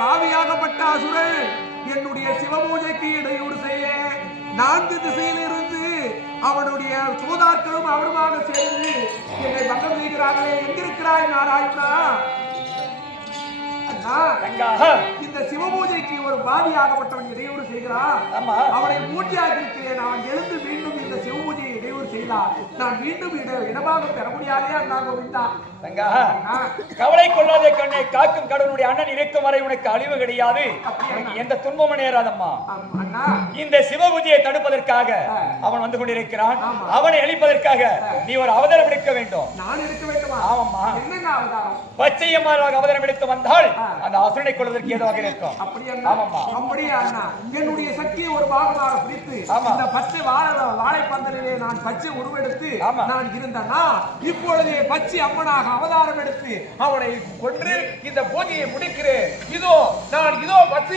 பாவியாகப்பட்ட அசுரன் என்னுடைய சிவபூஜைக்கு இடையூறு செய்ய நான்கு திசையிலிருந்து அவனுடைய சூதாக்களும் அவருமாக சேர்ந்து என்னை பங்கம் செய்கிறார்களே. எங்கிருக்கிறாய் நாராயணா? இந்த சிவபூஜைக்கு ஒரு பாவியாகப்பட்டவன் இடையூறு செய்கிறான். அவனை மூட்டியாக இருக்கிறேன் அவன் எழுந்து மீண்டும் இந்த சிவ நான் மீண்டும் இட இடமாக பெற முடியாதே அண்ணா கோவிந்தா ரங்கா அண்ணா, கவலை கொள்ளாதே கண்ணே காக்கும் கடவுளுடைய அண்ணன் இருக்கும் வரை உனக்கு அழிவு கிடையாது. எந்த துன்பமும் நேராதம்மா. இந்த சிவபூஜையை தடுப்பதற்காக. அவன் வந்து கொண்டிருக்கிறான். அவனை அழிப்பதற்காக நீ ஒரு அவதாரம் எடுக்க வேண்டும். நான் இருக்க வேண்டுமா என்னங்க அவதாரம் எடுத்து வந்தால் ஆ. அந்த அசுரனை கொள்வதற்கு ஏதுவாக இருக்கும் அப்படி அண்ணா ஆமாம்மா. அப்படியே அண்ணா என்னுடைய சக்தியை ஒரு பாகமாக பிடித்து ஆமா. இந்த பச்சை வாழை வாழைப்பந்தலிலே நான் பச்சை உருவெடுத்து. நான் இருந்தேன்னா இப்பொழுதே பச்சை அம்மனாக அவதாரம் எடுத்து அவனை கொன்று இந்த பூஜையை முடிக்கிறேன் இதோ நான் இதோ பச்சை